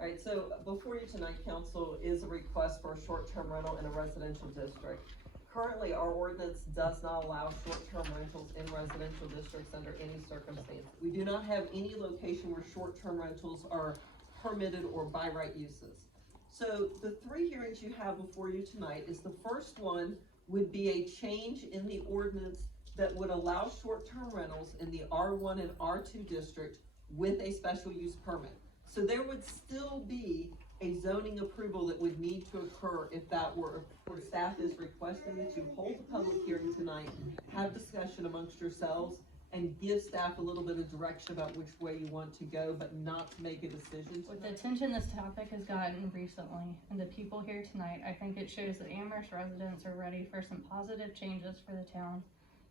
All right, so before you tonight, council, is a request for a short-term rental in a residential district. Currently, our ordinance does not allow short-term rentals in residential districts under any circumstance. We do not have any location where short-term rentals are permitted or by right uses. So the three hearings you have before you tonight is the first one would be a change in the ordinance that would allow short-term rentals in the R1 and R2 district with a special use permit. So there would still be a zoning approval that would need to occur if that were, or staff is requesting that you hold a public hearing tonight, have discussion amongst yourselves, and give staff a little bit of direction about which way you want to go, but not to make a decision. With the attention this topic has gotten recently, and the people here tonight, I think it shows that Amherst residents are ready for some positive changes for the town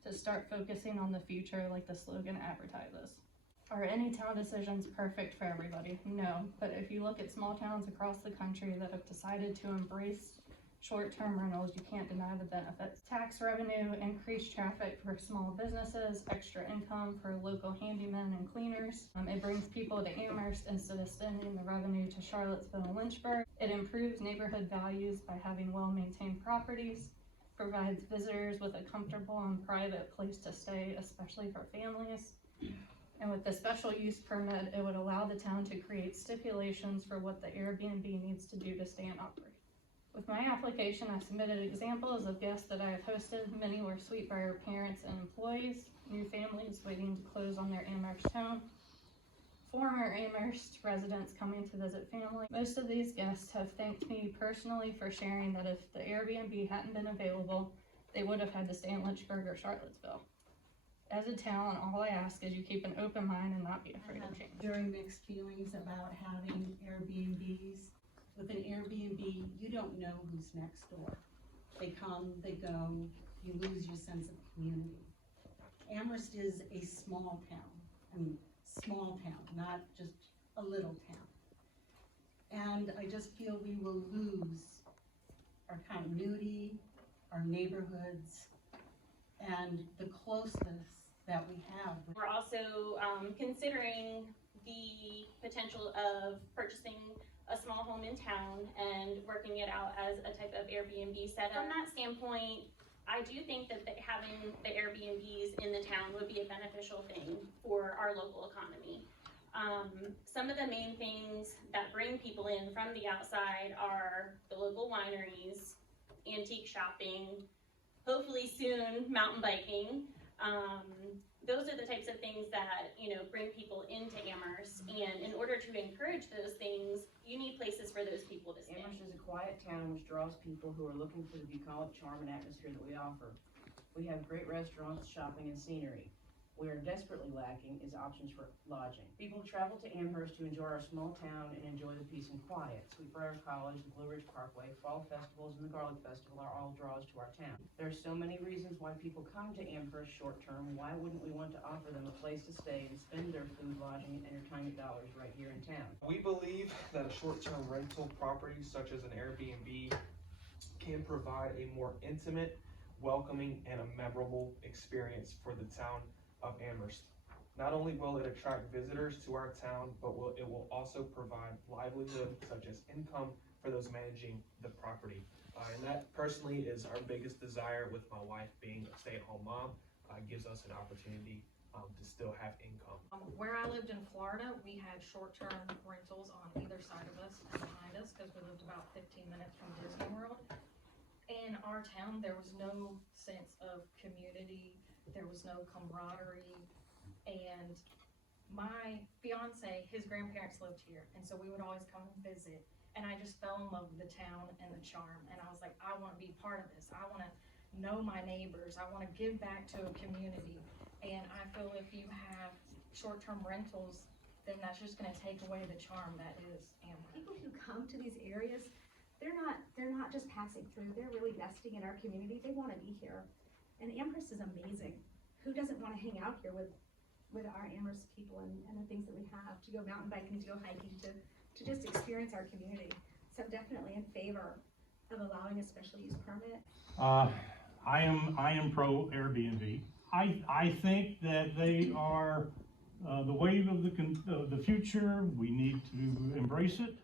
to start focusing on the future like the slogan advertises. Are any town decisions perfect for everybody? No, but if you look at small towns across the country that have decided to embrace short-term rentals, you can't deny the benefits. Tax revenue, increased traffic for small businesses, extra income for local handymen and cleaners. It brings people to Amherst instead of sending the revenue to Charlottesville and Lynchburg. It improves neighborhood values by having well-maintained properties, provides visitors with a comfortable and private place to stay, especially for families. And with the special use permit, it would allow the town to create stipulations for what the Airbnb needs to do to stay and operate. With my application, I submitted examples of guests that I have hosted. Many were Sweetbriar parents and employees, new families waiting to close on their Amherst home, former Amherst residents coming to visit family. Most of these guests have thanked me personally for sharing that if the Airbnb hadn't been available, they would have had to stay in Lynchburg or Charlottesville. As a town, all I ask is you keep an open mind and not be afraid of change. Very mixed feelings about having Airbnbs. With an Airbnb, you don't know who's next door. They come, they go, you lose your sense of community. Amherst is a small town, not just a little town. And I just feel we will lose our continuity, our neighborhoods, and the closeness that we have. We're also considering the potential of purchasing a small home in town and working it out as a type of Airbnb setup. From that standpoint, I do think that having the Airbnbs in the town would be a beneficial thing for our local economy. Some of the main things that bring people in from the outside are the local wineries, antique shopping, hopefully soon mountain biking. Those are the types of things that, bring people into Amherst, and in order to encourage those things, you need places for those people to stay. Amherst is a quiet town which draws people who are looking for the bucolic charm and atmosphere that we offer. We have great restaurants, shopping, and scenery. We are desperately lacking is options for lodging. People travel to Amherst to enjoy our small town and enjoy the peace and quiet. Sweetbriar College, the Blue Ridge Parkway, fall festivals, and the Garlic Festival are all draws to our town. There are so many reasons why people come to Amherst short term. Why wouldn't we want to offer them a place to stay and spend their food, lodging, and entertainment dollars right here in town? We believe that a short-term rental property such as an Airbnb can provide a more intimate, welcoming, and a memorable experience for the town of Amherst. Not only will it attract visitors to our town, but it will also provide livelihood such as income for those managing the property. And that personally is our biggest desire, with my wife being a stay-at-home mom. Gives us an opportunity to still have income. Where I lived in Florida, we had short-term rentals on either side of us and behind us because we lived about 15 minutes from Disney World. In our town, there was no sense of community. There was no camaraderie, and my fiance, his grandparents lived here, and so we would always come and visit, and I just fell in love with the town and the charm, and I was like, I want to be part of this. I want to know my neighbors. I want to give back to a community, and I feel if you have short-term rentals, then that's just going to take away the charm that is Amherst. People who come to these areas, they're not just passing through. They're really nesting in our community. They want to be here. And Amherst is amazing. Who doesn't want to hang out here with our Amherst people and the things that we have, to go mountain biking, to go hiking, to just experience our community. So I'm definitely in favor of allowing a special use permit. I am pro Airbnb. I think that they are the wave of the future. We need to embrace it.